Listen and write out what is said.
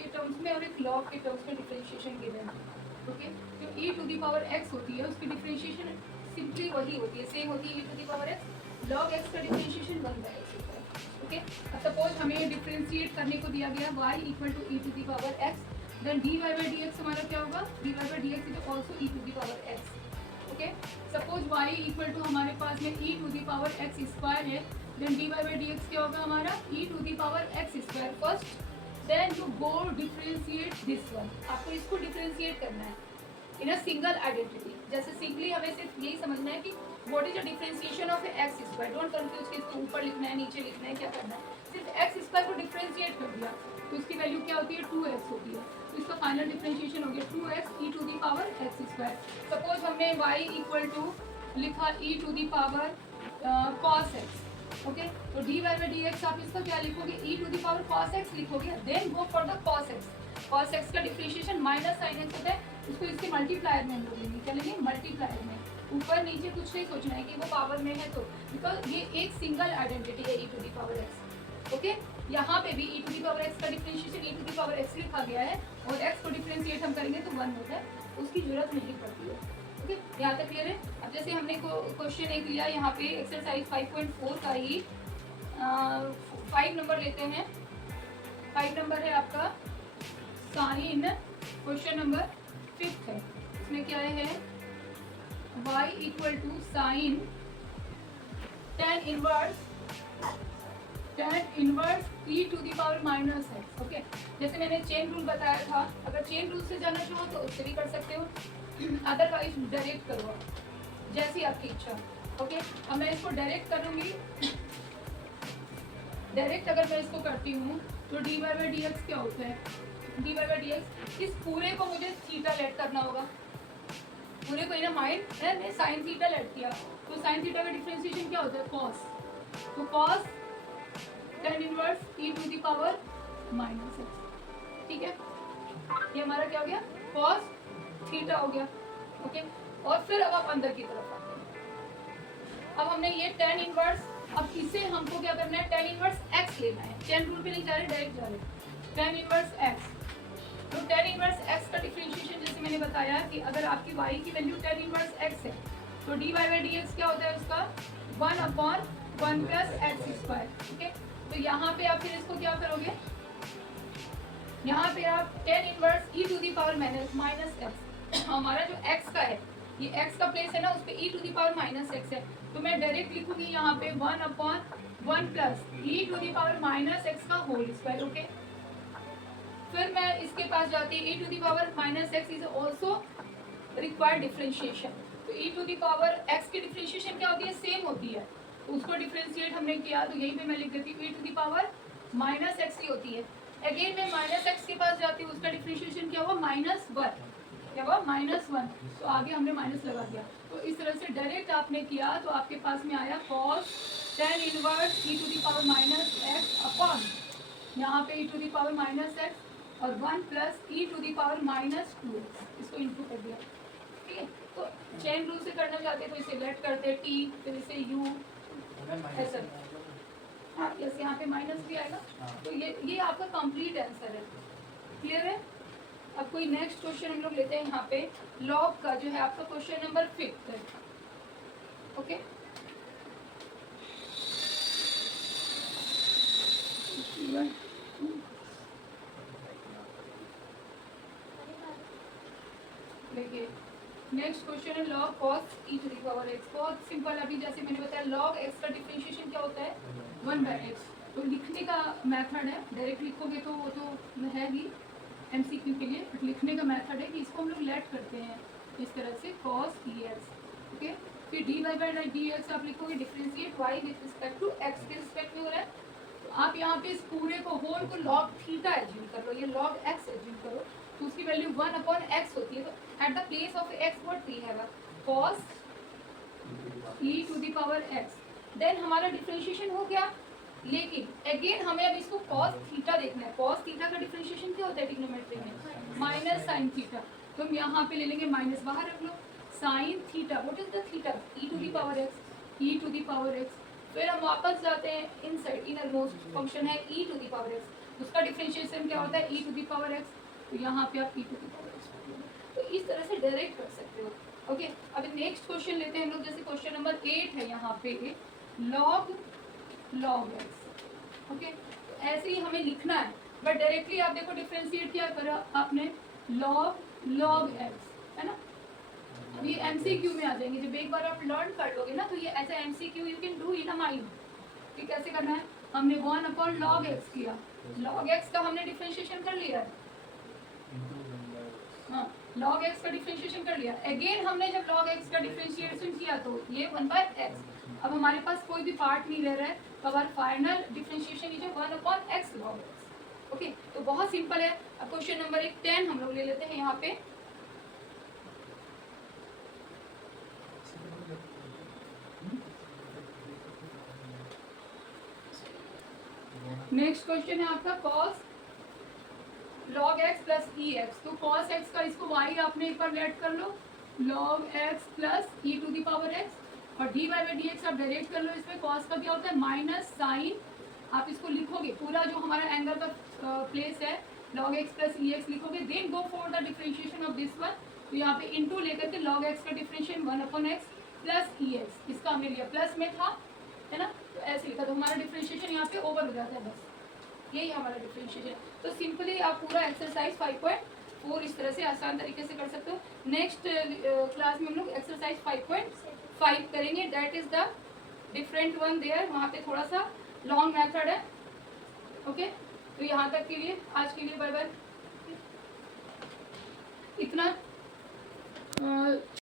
के टर्म्स में और एक लॉग के टर्म्स में डिफरेंशिएशन गिवन है। ओके, जो e to the power x होती है उसकी डिफरेंशिएशन सिंपली वही होती है, सेम होती है e to the power x। log x का डिफरेंशिएशन 1/x होता है। ओके, अब सपोज हमें डिफरेंशिएट करने को दिया गया y equal to e to the power x, then dy by dx हमारा क्या होगा, dy by dx is also e to the power x। Okay, suppose y equal to हमारे पास में e to the power x square है, then dy by dx क्या होगा हमारा e to the power x square first, then you go differentiate this one. आपको इसको differentiate करना है इन अ सिंगल आइडेंटिटी। जैसे सिंपली हमें सिर्फ यही समझना है कि what is the differentiation of x square. Don't confuse कि इसको ऊपर लिखना है नीचे लिखना है, क्या करना है, सिर्फ एक्स स्क्वायर को डिफरेंशिएट कर दिया तो उसकी वैल्यू क्या होती है 2x होती है। तो इसका फाइनल डिफरेंशिएशन हो गया 2x e to the power x square. Suppose हमने y इक्वल टू लिखा e to the power cos x। Okay, तो dy बाई dx आप इसका क्या लिखोगे, e to the power cos x लिखोगे, then go for the cos x। cos x का differentiation minus sine x होता है, इसको इसके मल्टीप्लायर में हम लोग लेंगे, क्या लेंगे, मल्टीप्लायर में। ऊपर नीचे कुछ नहीं सोचना है कि वो पावर में है तो, बिकॉज ये एक सिंगल आइडेंटिटी है e to the power x। Okay, यहाँ पे भी e to the power x का differentiation e to the power x लिखा गया है और x को डिफरेंशिएट हम करेंगे तो 1 होता है, उसकी जरूरत नहीं पड़ती है। ओके, यहाँ तक क्लियर है। अब जैसे हमने क्वेश्चन एक लिया यहाँ पे एक्सरसाइज 5.4 का ही 5 नंबर लेते हैं। 5 नंबर है आपका साइन, क्वेश्चन नंबर 5 है। इसमें क्या है, y equal to sine tan inverse e to the power minus x। Okay, जैसे मैंने चेन रूल बताया था, अगर चेन रूल से जाना चाहो तो उससे भी कर सकते हो, अदरवाइज डायरेक्ट करो आप, जैसी आपकी इच्छा। ओके, अब मैं इसको डायरेक्ट करूँगी। डायरेक्ट अगर मैं इसको करती हूँ तो dy बाई dx क्या होता है, dy बाई dx, इस पूरे को मुझे थीटा लेट करना होगा, पूरे को ना माइंड है, मैं साइन थीटा लेट किया तो साइन थीटा का डिफरेंशिएशन क्या होता है कॉस, तो cos tan inverse e to the power minus x। ठीक है, ये हमारा क्या हो गया, कॉस थीटा हो गया। ओके, और फिर अब आप अंदर की तरफ आते हैं। अब हमने ये tan इनवर्स, अब इसे हमको क्या करना है, tan इनवर्स x लेना है, चेन रूल पे नहीं जा रहे, डायरेक्ट जा रहे, tan इनवर्स x। तो tan इनवर्स x का डिफरेंशिएशन जैसे मैंने बताया कि अगर आपकी y की वैल्यू tan इनवर्स x है तो dy बाई dx क्या होता है उसका 1/1 प्लस x स्क्वायर। ठीक है, तो यहाँ पे आप फिर इसको क्या करोगे, यहाँ पे आप tan inverse e to the power minus x, हमारा जो x का है, ये x का प्लेस है ना, उस पर e to the power minus x है, तो मैं डायरेक्ट लिखूंगी यहाँ पे 1/1 plus e to the power minus x का होल स्क्वायर। ओके, फिर मैं इसके पास जाती हूँ, e to the power minus x is also required differentiation. तो e to the power x की डिफरेंशिएशन क्या होती है, सेम होती है, तो उसको डिफरेंशिएट हमने किया तो यहीं पे मैं लिख देती हूँ e to the power minus x ही होती है। अगेन मैं माइनस x के पास जाती हूँ, उसका डिफरेंशिएशन क्या हुआ, -1, क्या हुआ, -1, तो आगे हमने माइनस लगा दिया। तो इस तरह से डायरेक्ट आपने किया तो आपके पास में आया cos tan inverse e to the power minus x upon यहाँ पे e to the power minus x और 1 plus e to the power -2x, इसको इंटू कर दिया। ठीक है, तो चेन रूल से करना चाहते तो इसे लेट करते t, फिर इसे u ऐसा। हाँ, यस, यहाँ पे माइनस भी आएगा। तो ये आपका कंप्लीट आंसर है। क्लियर है। अब कोई नेक्स्ट क्वेश्चन हम लोग लेते हैं यहाँ पे लॉग का, जो है आपका क्वेश्चन नंबर 5 है। ओके, देखिए नेक्स्ट क्वेश्चन है log cos e to the power x। बहुत सिंपल, अभी जैसे मैंने बताया लॉग x का डिफरेंशिएशन क्या होता है 1/x। तो लिखने का मेथड है, डायरेक्ट लिखोगे तो वो तो है ही MCQ के लिए, बट लिखने का मेथड है कि इसको हम लोग लेट करते हैं इस तरह से cos dx। ओके, फिर dy बाई dx आप लिखोगे differentiate y with respect to x के रिस्पेक्ट में हो रहा है, तो आप यहाँ पे इस पूरे को होल को log थीटा एज्यूम कर लो, ये log x एज्यूम करो, तो उसकी वैल्यू 1/x होती है। तो at the place of x what we have cos e to the power x, then हमारा डिफरेंशिएशन हो गया। लेकिन अगेन हमें अब इसको cos थीटा देखना है। cos थीटा का डिफरेंशिएशन क्या होता है ट्रिग्नोमेट्री में, माइनस साइन थीटा, तो हम यहाँ पे ले लेंगे माइनस, बाहर रख लो, sine theta what is the theta e to the power x, e to the power x, फिर हम वापस जाते हैं इनसाइड, इनर मोस्ट फंक्शन है e to the power x, उसका डिफरेंशिएशन क्या होता है e to the power x, तो यहाँ पे आप e to the power x, तो इस तरह से डायरेक्ट कर सकते हो। ओके, अब नेक्स्ट क्वेश्चन लेते हैं हम लोग, जैसे क्वेश्चन नंबर 8 है यहाँ पे log x। ओके, तो ऐसे ही हमें लिखना है, बट डायरेक्टली आप देखो डिफरेंशिएट क्या करा आपने, log x, है ना। अब ये एमसीक्यू में आ जाएंगे, जब एक बार आप लर्न कर लोगे ना, तो ये ऐसे MCQ you can do in a mind कि कैसे करना है। हमने 1/log x किया, log x का हमने डिफरेंशिएशन कर लिया है, हाँ log x का डिफरेंशिएशन कर लिया। अगेन हमने जब log x का डिफरेंशिएशन किया तो ये 1/x, अब हमारे पास कोई भी पार्ट नहीं रह रहा है, तो हमारा final differentiation is 1/x log x। Okay, तो बहुत सिंपल है। अब क्वेश्चन नंबर 10 हम लोग ले लेते हैं यहाँ पे। नेक्स्ट क्वेश्चन है आपका cos log x plus e x, तो cos x का इसको y आपने एक बार लेट कर लो, log x plus e to the power x, और dy बाई डी एक्स आप डायरेक्ट कर लो। इसमें cos का क्या होता है माइनस साइन, आप इसको लिखोगे पूरा जो हमारा एंगल का प्लेस है log x plus e x लिखोगे, then go for the differentiation of this one, तो यहाँ पे इनटू लेकर के log x का differentiation 1/x plus e x, इसका हमने लिया प्लस में था, है ना, तो ऐसे लिखा, तो हमारा डिफरेंशिएशन यहाँ पे ओवर हो जाता है, बस यही हमारा डिफरेंशिएशन। तो सिंपली आप पूरा एक्सरसाइज 5.4 इस तरह से आसान तरीके से कर सकते हो। नेक्स्ट क्लास में हम लोग एक्सरसाइज 5.5 करेंगे, that is the different one there, वहाँ पे थोड़ा सा लॉन्ग मेथड है। ओके, तो यहाँ तक के लिए, आज के लिए बाय बाय। इतना